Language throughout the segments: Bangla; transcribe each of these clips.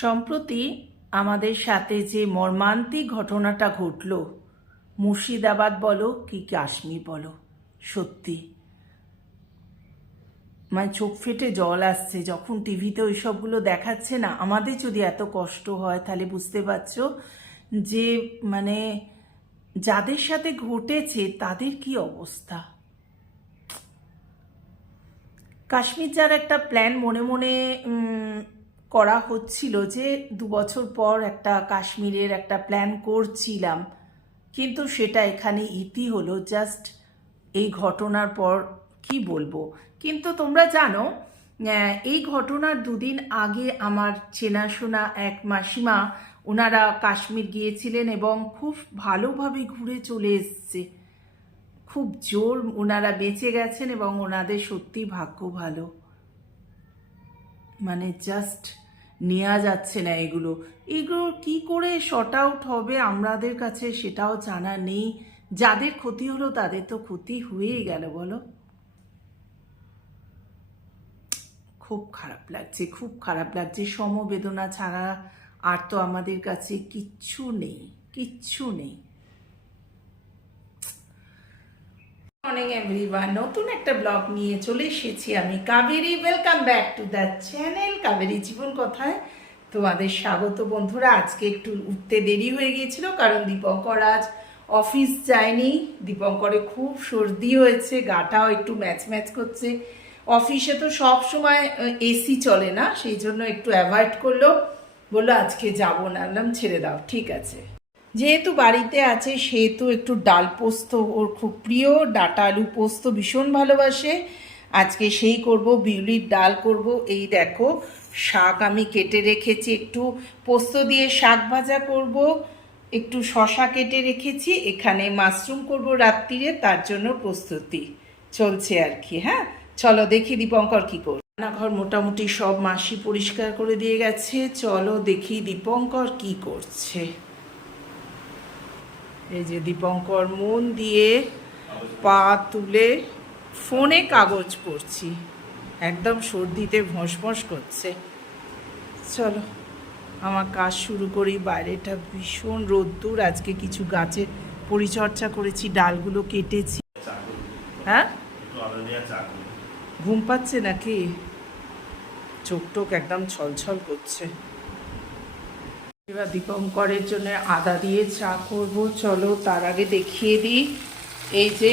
সম্প্রতি আমাদের সাথে যে মর্মান্তিক ঘটনাটা ঘটল, মুর্শিদাবাদ বলো কি কাশ্মীর বলো, সত্যি। মানে চোখ ফেটে জল আসছে, যখন টিভিতে ওই সবগুলো দেখাচ্ছে না, আমাদের যদি এত কষ্ট হয়, তাহলে বুঝতে পারছ যে মানে যাদের সাথে ঘটেছে, তাদের কি অবস্থা? কাশ্মীর যার একটা প্ল্যান মনে মনে করা হচ্ছিল যে দু বছর পর একটা কাশ্মীরের একটা প্ল্যান করছিলাম। কিন্তু সেটা এখানে ইতি হলো জাস্ট এই ঘটনার পর কি বলব? কিন্তু তোমরা জানো এই ঘটনার দুদিন আগে আমার চেনাশোনা এক মাসিমা ওনারা কাশ্মীর গিয়েছিলেন এবং খুব ভালোভাবে ঘুরে চলে এসছে। খুব জোর ওনারা বেঁচে গেছেন এবং ওনাদের সত্যি ভাগ্য ভালো। মানে জাস্ট নেওয়া যাচ্ছে না এগুলো। এগুলো কি করে শর্ট আউট হবে আমাদের কাছে সেটাও জানা নেই। যাদের ক্ষতি হলো তাদের তো ক্ষতি হয়েই গেল, বলো? খুব খারাপ লাগছে, খুব খারাপ লাগছে। সমবেদনা ছাড়া আর তো আমাদের কাছে কিচ্ছু নেই কিচ্ছু নেই। মর্নিং এভরিওয়ান নতুন একটা ব্লগ নিয়ে চলে এসেছি আমি, Kaveri. Welcome back to the channel Kaveri জীবন কথায় তোমাদের স্বাগত বন্ধুরা। আজকে একটু উঠতে দেরি হয়ে গিয়েছিল, কারণ দীপঙ্কর আজ অফিস যায়নি। দীপঙ্করে খুব সর্দি হয়েছে, গাটাও একটু ম্যাচ ম্যাচ করছে। অফিসে তো সব সময় এসি চলে না, সেই জন্য একটু অ্যাভয়েড করল। বলল আজকে যাব না ছেড়ে দাও, ঠিক আছে। যেহেতু বাড়িতে আছে, সেহেতু একটু ডাল পোস্ত ওর খুব প্রিয়, ডাটা আলু পোস্ত ভীষণ ভালোবাসে। আজকে সেই করব, বিউলির ডাল করব। এই দেখো, শাক আমি কেটে রেখেছি, একটু পোস্ত দিয়ে শাক ভাজা করব, একটু শশা কেটে রেখেছি, এখানে মাশরুম করব রাত্রিরে তার জন্য প্রস্তুতি। চলছে আর কি হ্যাঁ? চলো দেখি দীপঙ্কর কি কর রান্নাঘর মোটামুটি সব মাসি পরিষ্কার করে দিয়ে গেছে। চলো দেখি দীপঙ্কর কি করছে। এই যে দীপঙ্কর মন দিয়ে পা তুলে ফোনে কাগজ পড়ছি। একদম সর্দিতে ভসভস করছে। চলো, আমার কাজ শুরু করি। বাইরেটা ভীষণ রোদ্দুর। আজকে কিছু গাছের পরিচর্যা করেছি, ডালগুলো কেটেছি। হ্যাঁ? ঘুম পাচ্ছে নাকি? চোখ টোক একদম ছলছল করছে। এবার দীপঙ্করের জন্য আদা দিয়ে চা করব। চলো তার আগে দেখিয়ে দিই। এই যে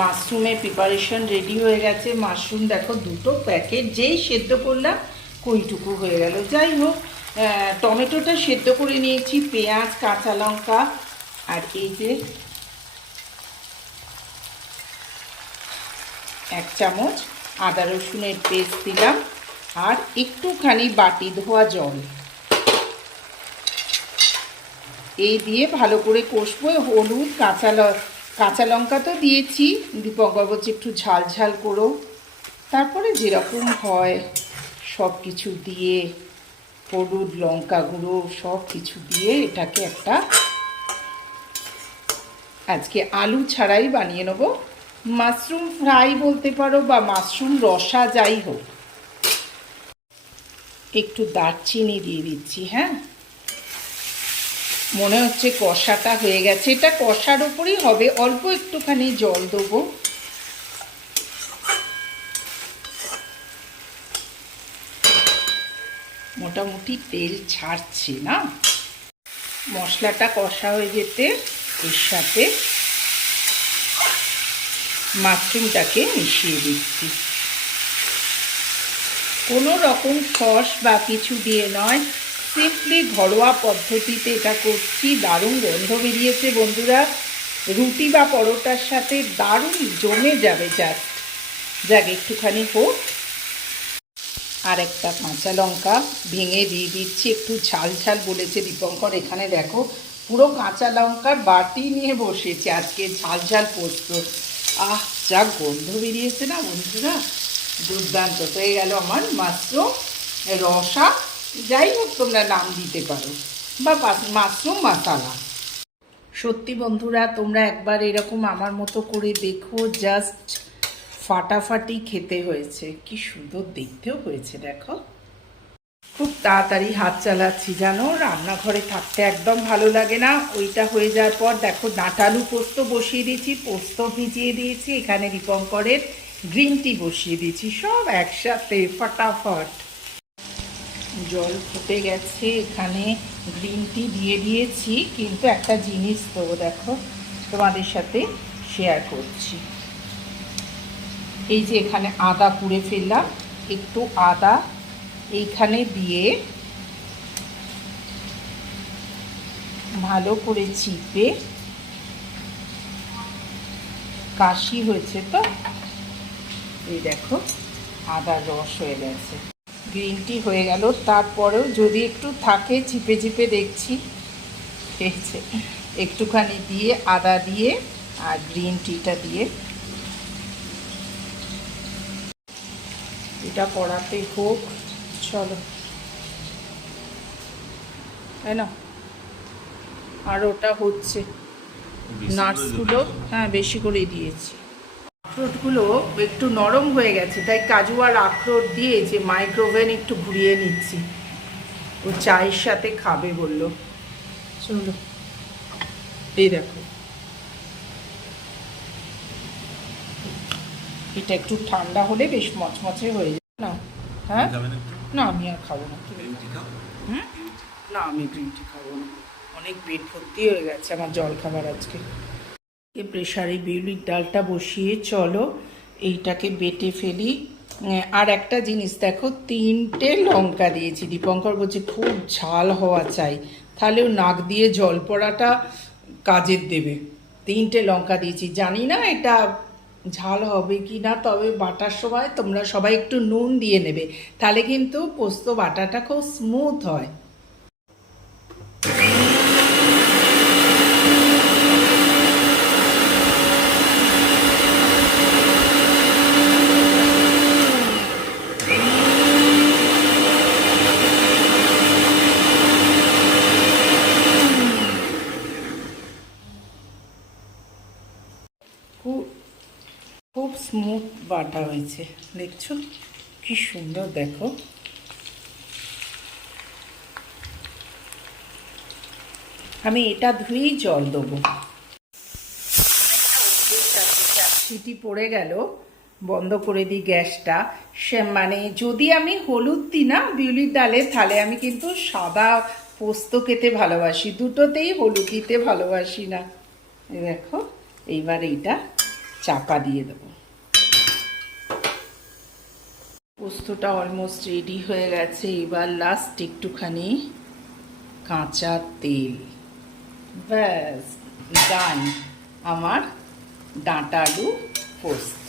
মাশরুমের প্রিপারেশন রেডি হয়ে গেছে। মাশরুম দেখো, দুটো প্যাকেট যেই সেদ্ধ করলাম কইটুকু হয়ে গেল। যাই হোক টমেটোটা সেদ্ধ করে নিয়েছি, পেঁয়াজ, কাঁচা লঙ্কা, আর এই যে এক চামচ আদা রসুনের পেস্ট দিলাম, আর একটুখানি বাটি ধোয়া জল। এই দিয়ে ভালো করে কষবো হলুদ, কাঁচা কাঁচা লঙ্কা তো দিয়েছি দীপঙ্কর বলছে একটু ঝাল ঝাল করো। তারপরে যেরকম হয় সব কিছু দিয়ে, হলুদ, লঙ্কা গুঁড়ো সব কিছু দিয়ে এটাকে একটা আজকে আলু ছাড়াই বানিয়ে নেব। মাশরুম ফ্রাই বলতে পারো বা মাশরুম রসা যাই হোক। একটু দারচিনি দিয়ে দিচ্ছি হ্যাঁ? মনে হচ্ছে কষাটা হয়ে গেছে। এটা কষার ওপরই হবে। অল্প একটুখানি জল দেবো। মোটামুটি তেল ছাড়ছে না। মশলাটা কষা হয়ে যেতে এর সাথে। মাশরুমটাকে মিশিয়ে দিচ্ছি। কোনো রকম সস বা কিছু দিয়ে নয়। সিম্পলি ঘরোয়া পদ্ধতিতে এটা করছি, দারুণ গন্ধ বেরিয়েছে বন্ধুরা। রুটি বা পরোটার সাথে দারুণ জমে যাবে জাস্ট যাক, একটুখানি হোক। আর একটা কাঁচা লঙ্কা ভেঙে দিয়ে দিচ্ছি, একটু ঝাল ঝাল বলেছে দীপঙ্কর। এখানে দেখো, পুরো কাঁচা লঙ্কার বাটি নিয়ে বসেছে আজকে, ঝাল ঝাল পোস্ত। আহ যা গন্ধ বেরিয়েছে না বন্ধুরা। দুর্দান্ত, হয়ে গেল আমার মাত্র রসা যাই হোক তোমরা নাম দিতে পারো বা মাশরুম মশালা। সত্যি বন্ধুরা, তোমরা একবার এরকম আমার মতো করে দেখো জাস্ট ফাটাফাটি খেতে হয়েছে। কি সুন্দর দেখতেও হয়েছে, দেখো। খুব তাড়াতাড়ি হাত চালাচ্ছি, জানো? রান্নাঘরে থাকতে একদম ভালো লাগে না। ওইটা হয়ে যাওয়ার পর দেখো ডাঁটালু পোস্ত বসিয়ে দিয়েছি, পোস্ত ভিজিয়ে দিয়েছি, এখানে দীপঙ্করের গ্রিন টি বসিয়ে দিয়েছি, সব একসাথে, ফটাফট। জল ফুটে গেছে, এখানে গ্রিন টি দিয়ে দিয়েছি, কিন্তু একটা জিনিস তো দেখো তোমাদের সাথে শেয়ার করছি। এই যে এখানে আদা পুড়ে ফেললাম, একটু আদা এইখানে দিয়ে ভালো করে চিপে, কাশি হয়েছে তো? এই দেখো, আদার রস হয়ে গেছে। গ্রিন টি হয়ে গেল। তারপরেও যদি একটু থাকে চিপে চিপে দেখছি। হয়েছে একটুখানি দিয়ে আদা দিয়ে আর গ্রিন টিটা দিয়ে। এটা কড়াতে হোক চলো। তাই না? আর ওটা হচ্ছে নাটসগুলো হ্যাঁ বেশি করেই দিয়েছি। আখরোটগুলো একটু নরম হয়ে গেছে তাই কাজু আর আখরোট দিয়ে যে মাইক্রোওভেন একটু ঘুরিয়ে নিচ্ছি। ও চায়ের সাথে খাবে বলল। চলো এই দেখো। এটা একটু ঠান্ডা হলে বেশ মচমচে হয়ে যায় না? হ্যাঁ? না আমি আর খাব না। না আমি গ্রিন টি খাব না। অনেক পেট ভর্তি হয়ে গেছে আমার জল খাবার আজকে। প্রেশারে বিউলির ডালটা বসিয়ে চলো, এইটাকে বেটে ফেলি। আর একটা জিনিস দেখো, তিনটে লঙ্কা দিয়েছি। দীপঙ্কর বলছে, খুব ঝাল হওয়া চাই। তাহলেও নাক দিয়ে জল পড়াটা কাজের দেবে। তিনটে লঙ্কা দিয়েছি। জানি না এটা ঝাল হবে কি না, তবে বাটার সময় তোমরা সবাই একটু নুন দিয়ে নেবে। তাহলে কিন্তু পোস্ত বাটাটা খুব স্মুথ হয় খুব খুব স্মুথ বাটা হয়েছে। দেখছ? কি সুন্দর, দেখো। আমি এটা ধুয়েই জল দেবো। সিটি পড়ে গেল, বন্ধ করে দিই গ্যাসটা। সে মানে যদি আমি হলুদ দিই না, বিউলির ডালে, তাহলে আমি কিন্তু সাদা পোস্ত খেতে ভালোবাসি। দুটোতেই হলুদ দিতে ভালোবাসি না। দেখো, এইবার এইটা চাপা দিয়ে দেবো। পোস্তটা অলমোস্ট রেডি হয়ে গেছে। এবার লাস্ট একটুখানি কাঁচা তেল। ব্যাস ডান আমার ডাঁটা আলু পোস্ত।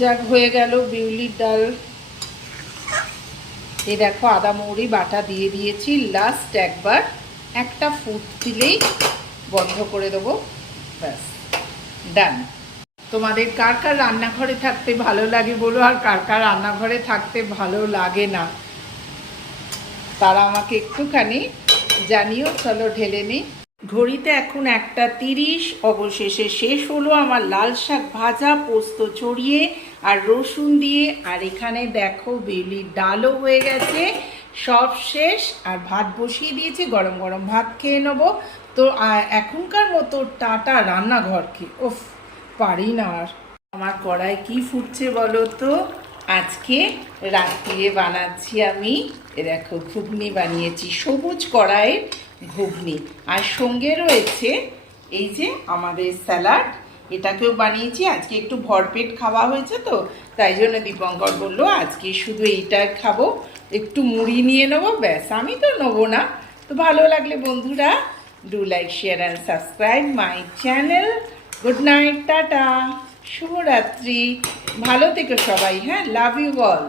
যাক, হয়ে গেল বিউলির ডাল। এ দেখো আদা, মৌরি, বাটা দিয়ে দিয়েছি। লাস্ট একবার একটা ফুট দিলেই বন্ধ করে দেবো। ব্যাস ডান তোমাদের কার কার রান্নাঘরে থাকতে ভালো লাগে বলো, আর কার কার রান্নাঘরে থাকতে ভালো লাগে না? তারা আমাকে একটুখানি জানিও, চলো ঢেলে নিই। ঘড়িতে এখন একটা তিরিশ, অবশেষে শেষ হলো আমার লাল শাক ভাজা, পোস্ত চড়িয়ে আর রসুন দিয়ে। আর এখানে দেখো বেলির ডালও হয়ে গেছে, সব শেষ। আর ভাত বসিয়ে দিয়েছি, গরম গরম ভাত খেয়ে নেব। তো এখনকার মতো টাটা রান্নাঘরকে। ওফ পারি না আর। আমার কড়াই কি ফুটছে বলো তো? আজকে রাত্রিরে বানাচ্ছি আমি। দেখো, ঘুগনি বানিয়েছি, সবুজ কড়াইয়ের ঘুগনি। আর সঙ্গে রয়েছে এই যে আমাদের স্যালাড। এটাকেও বানিয়েছি, আজকে একটু ভরপেট খাওয়া হয়েছে তো, তাই জন্য দীপঙ্কর বলল, আজকে শুধু এইটা খাব, একটু মুড়ি নিয়ে নেব, ব্যাস, আমি তো নেব না। তো ভালো লাগলে বন্ধুরা do like share and subscribe my channel good night tata, শুভরাত্রি। ভালো থেকো সবাই হ্যাঁ লাভ ইউ অল